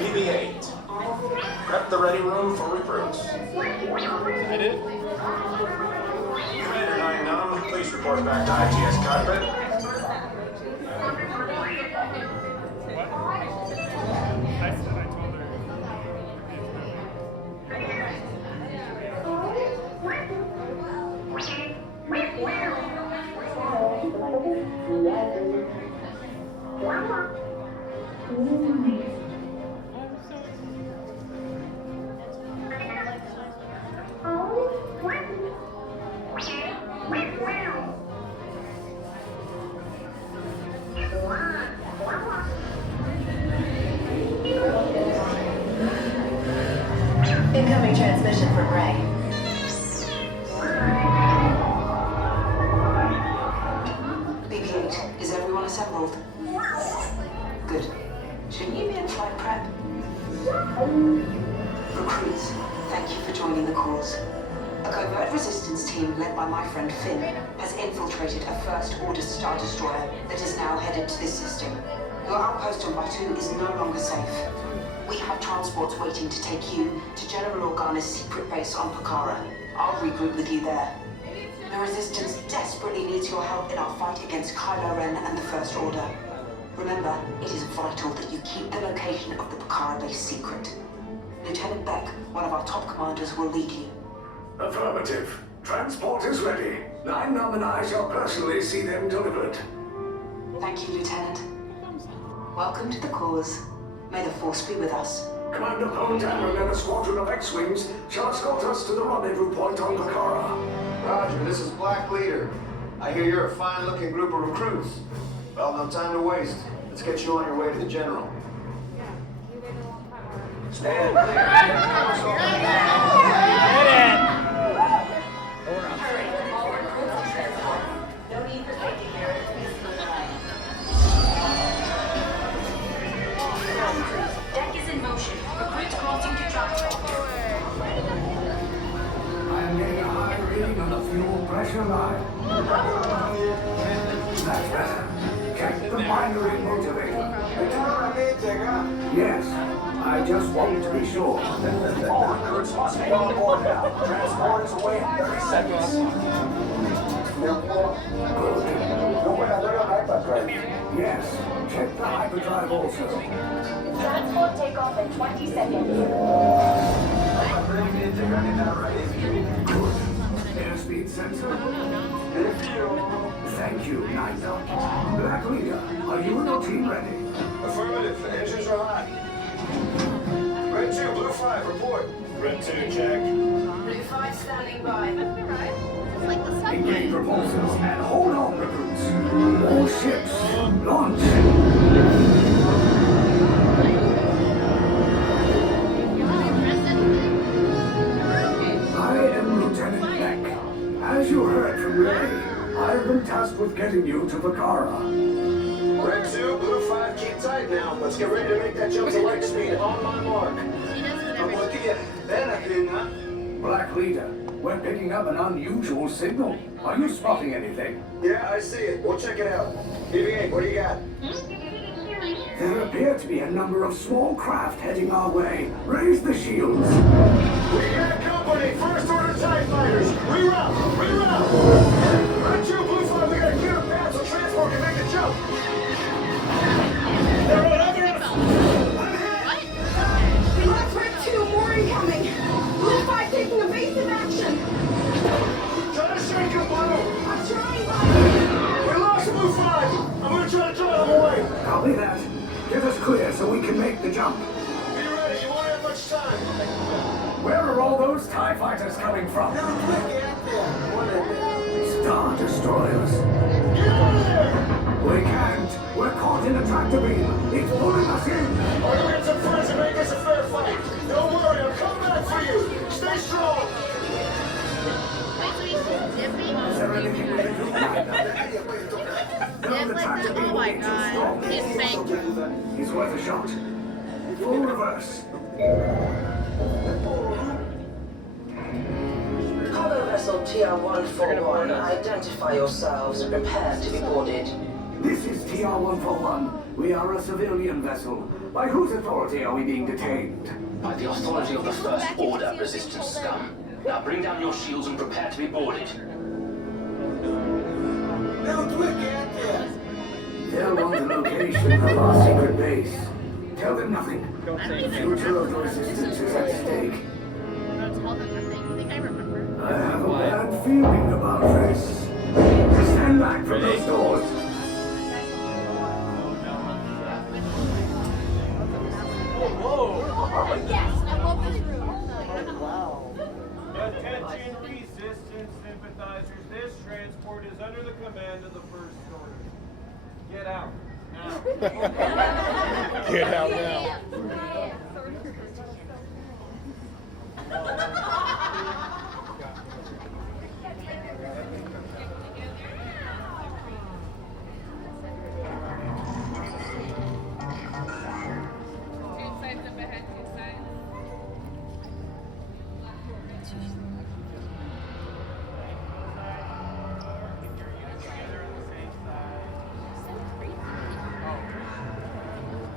BB-8. Prep the ready room for recruits. I did. Commander 9 please report back to IGS cockpit. I told her. Incoming transmission from Ray. BB-8, is everyone assembled? Good. Shouldn't you be in flight prep? Recruits, thank you for joining the cause. A covert resistance team led by my friend Finn has infiltrated a First Order Star Destroyer that is now headed to this system. Your outpost on Batu is no longer safe. We have transports waiting to take you to General Organa's secret base on Pokhara. I'll regroup with you there. The Resistance desperately needs your help in our fight against Kylo Ren and the First Order. Remember, it is vital that you keep the location of the Pokhara base secret. Lieutenant Beck, one of our top commanders, will lead you. Affirmative. Transport is ready. 9 and I shall personally see them delivered. Thank you, Lieutenant. Welcome to the cause. May the Force be with us. Commander Pontan and a squadron of X-Wings shall escort us to the rendezvous point on Pokhara. Roger, this is Black Leader. I hear you're a fine-looking group of recruits. Well, no time to waste. Let's get you on your way to the General. Stand clear. No need for safety here. Deck is in motion. Recruits crossing to transport. I am getting a high reading on the fuel pressure line. That's better. Check the binary motivator. Yes, I just wanted to be sure. All recruits must be on board now. Transport is away in 30 seconds. Yes, check the hyperdrive also. Transport takeoff in 20 seconds. Good. Airspeed sensor. Thank you, Nigel. Black Leader, are you and your team ready? Affirmative. Engines are hot. Red 2, Blue 5, report. Red 2, check. Blue 5 standing by. Engage propulsors and hold on, recruits. All ships, launch. I am Lieutenant Beck. As you heard from Ray, I've been tasked with getting you to Pokhara. Red 2, Blue 5, keep tight now. Let's get ready to make that jump to light speed on my mark. Black Leader, we're picking up an unusual signal. Are you spotting anything? Yeah, I see it. We'll check it out. BB-8, what do you got? There appear to be a number of small craft heading our way. Raise the shields. We got company! First Order TIE Fighters! Reroute! Reroute! Red 2, Blue 5, we got a clear path so transport can make the jump! They're on other end! I'm hit! Black Red 2, more incoming. Blue 5 taking evasive action. Try to shake him, Blue! I'm trying, We lost Blue 5! I'm gonna try to draw him away! Copy that. Get us clear so we can make the jump. Be ready, you won't have much time! Where are all those TIE fighters coming from? Star Destroyers. Get out of there! We can't. We're caught in a tractor beam. It's pulling us in. I'll go get some friends and make this a fair fight! Don't worry, I'll come back for you! Stay strong! Is there anything we can do? No, the tractor beam will be too strong. He's worth a shot. Full reverse. vessel TR-141. Identify yourselves and prepare to be boarded. This is TR-141. We are a civilian vessel. By whose authority are we being detained? By the authority of the First Order, Resistance scum. Now bring down your shields and prepare to be boarded. They'll want the location of our secret base. Tell them nothing. Future of the Resistance is at stake. Don't tell them nothing. I think I remember. I have a bad feeling about this. Stand back from those doors. Yes, I love this room. Attention resistance sympathizers, this transport is under the command of the First Order. Get out. Now. Get out now.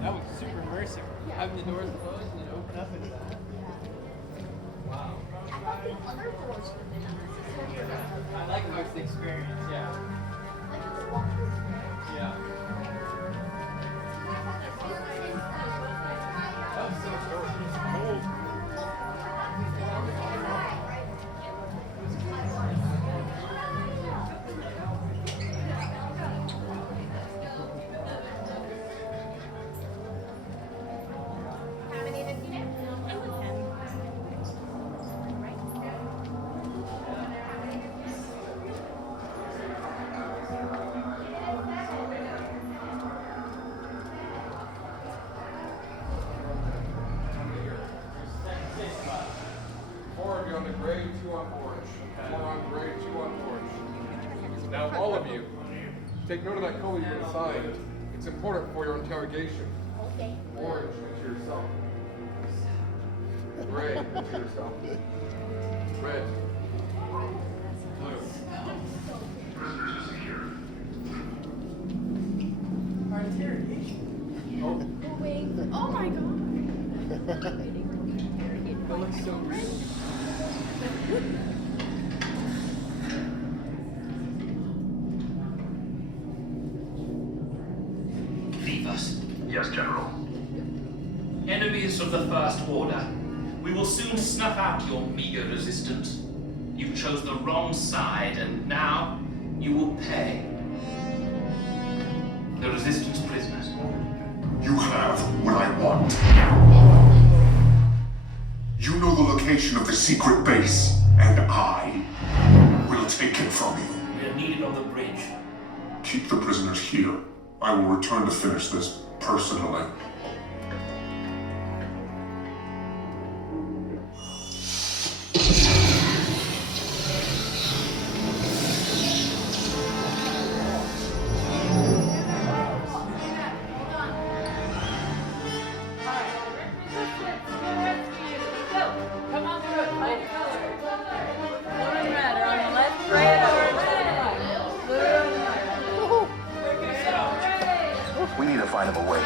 That was super immersive. Having the doors closed and then open up into that. Wow. I like how it's the experience, yeah. Yeah. That was so cool. Four of you on the grade, 2 on orange. 4 on grade, 2 on orange. Now all of you, take note of that color you're assigned. It's important for your interrogation. Okay. Orange into yourself. Gray into yourself. Red. Blue. Oh. Oh my god. That looks so real. Leave us. Yes, General. Enemies of the First Order. We will soon snuff out your meager resistance. You chose the wrong side, and now you will pay. The Resistance prisoners. You have what I want. You know the location of the secret base, and I will take it from you. We are needed on the bridge. Keep the prisoners here. I will return to finish this personally. We need to find him a way.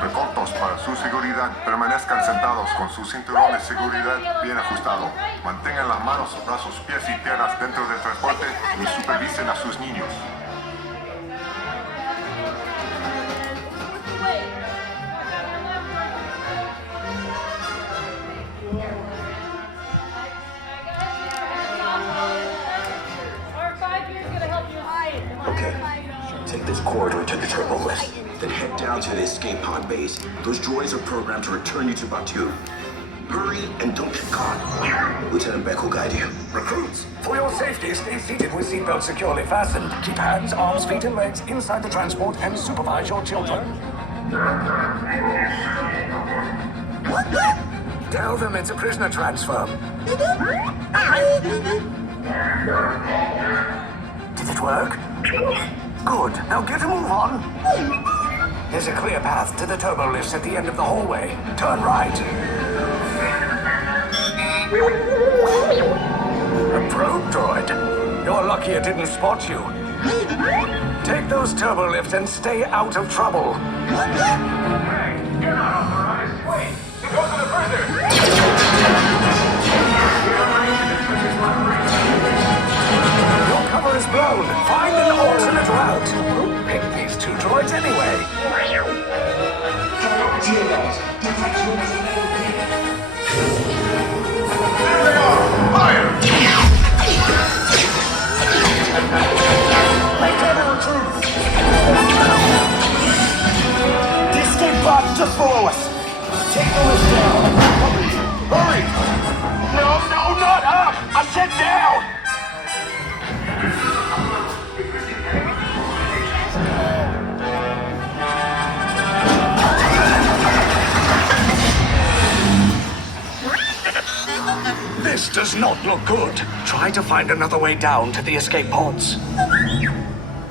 Reportos para su seguridad. Permanezcan sentados con su cinturón de seguridad bien ajustado. Mantengan las manos, brazos, pies y piernas dentro del transporte y supervisen a sus niños. Okay. Take this corridor to the turbo lift. Then head down to the escape pod base. Those droids are programmed to return you to Batu. Hurry and don't get caught. Lieutenant Beck will guide you. Recruits, for your safety, stay seated with seatbelts securely fastened. Keep hands, arms, feet, and legs inside the transport and supervise your children. Tell them it's a prisoner transfer. Did it work? Good. Now get a move on. There's a clear path to the turbo lifts at the end of the hallway. Turn right. A probe droid? You're lucky it didn't spot you. Take those turbo lifts and stay out of trouble. Hey, you're not authorized. Wait, it goes a little further. Your cover is blown. Find an alternate route. Who picked these two droids anyway? There they are! Fire! The escape pod's just below us. Take the lift down. Hurry! No, not up! I said down! This does not look good. Try to find another way down to the escape pods.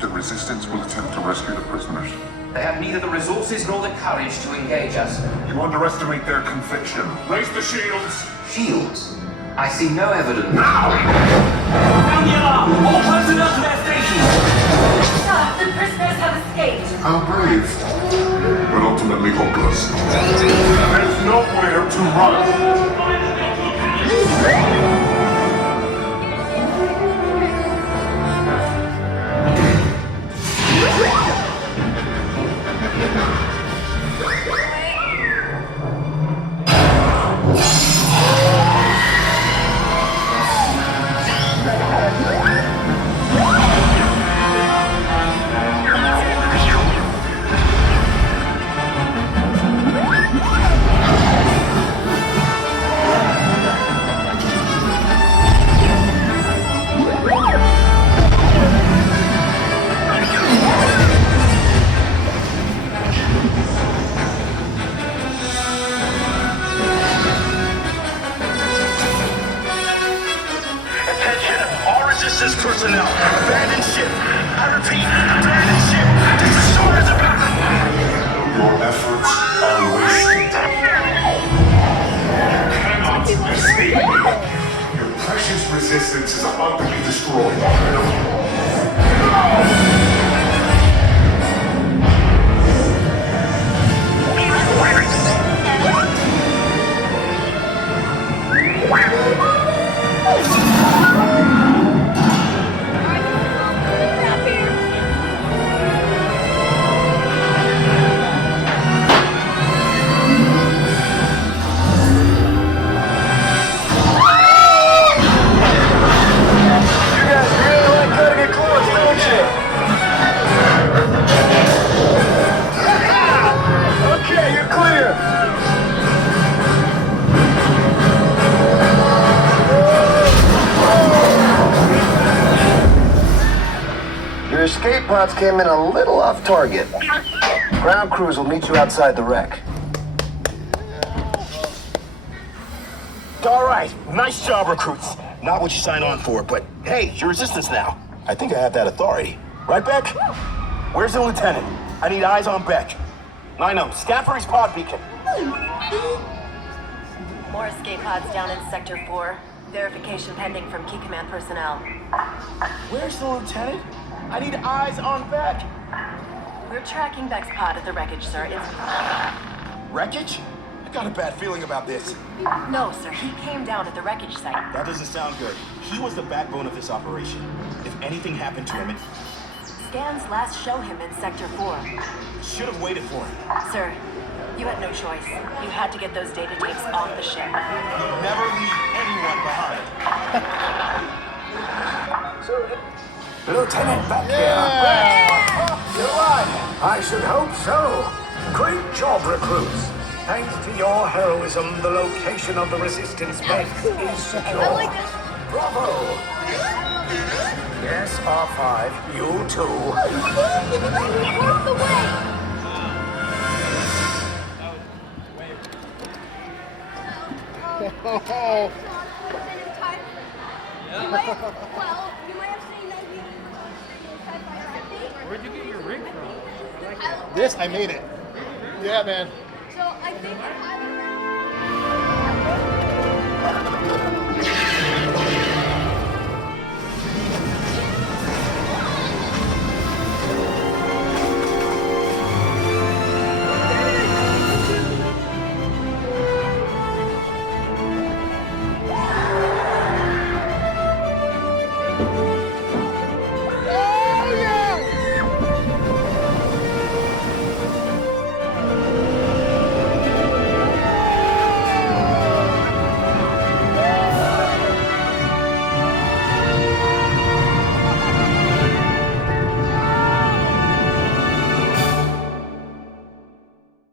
The Resistance will attempt to rescue the prisoners. They have neither the resources nor the courage to engage us. You underestimate their conviction. Raise the shields! Shields? I see no evidence. Sound the alarm! All personnel to their stations! Sir, the prisoners have escaped. How brave, but ultimately hopeless. There's nowhere to run. Personnel, abandon ship. I repeat, abandon ship. This destroyer is about. Your efforts are wasted. You cannot escape me. Your precious resistance is about to be destroyed. Your escape pods came in a little off target. Ground crews will meet you outside the wreck. All right, nice job, recruits. Not what you signed on for, but hey, you're resistance now. I think I have that authority. Right, Beck? Where's the lieutenant? I need eyes on Beck. I know, scan for his pod beacon. More escape pods down in Sector 4. Verification pending from Key Command personnel. Where's the lieutenant? I need eyes on Beck. We're tracking Beck's pod at the wreckage, sir. Wreckage? I got a bad feeling about this. No, sir. He came down at the wreckage site. That doesn't sound good. He was the backbone of this operation. If anything happened to him, Scans last show him in Sector 4. should have waited for him. Sir, you had no choice. You had to get those data tapes off the ship. Never leave anyone behind. Lieutenant back here. You're right. I should hope so. Great job, recruits. Thanks to your heroism, the location of the Resistance base is secure. Bravo! Yes, R5, you too. Out the way! Where'd you get your rig from? This, I made it. Yeah, man. So I think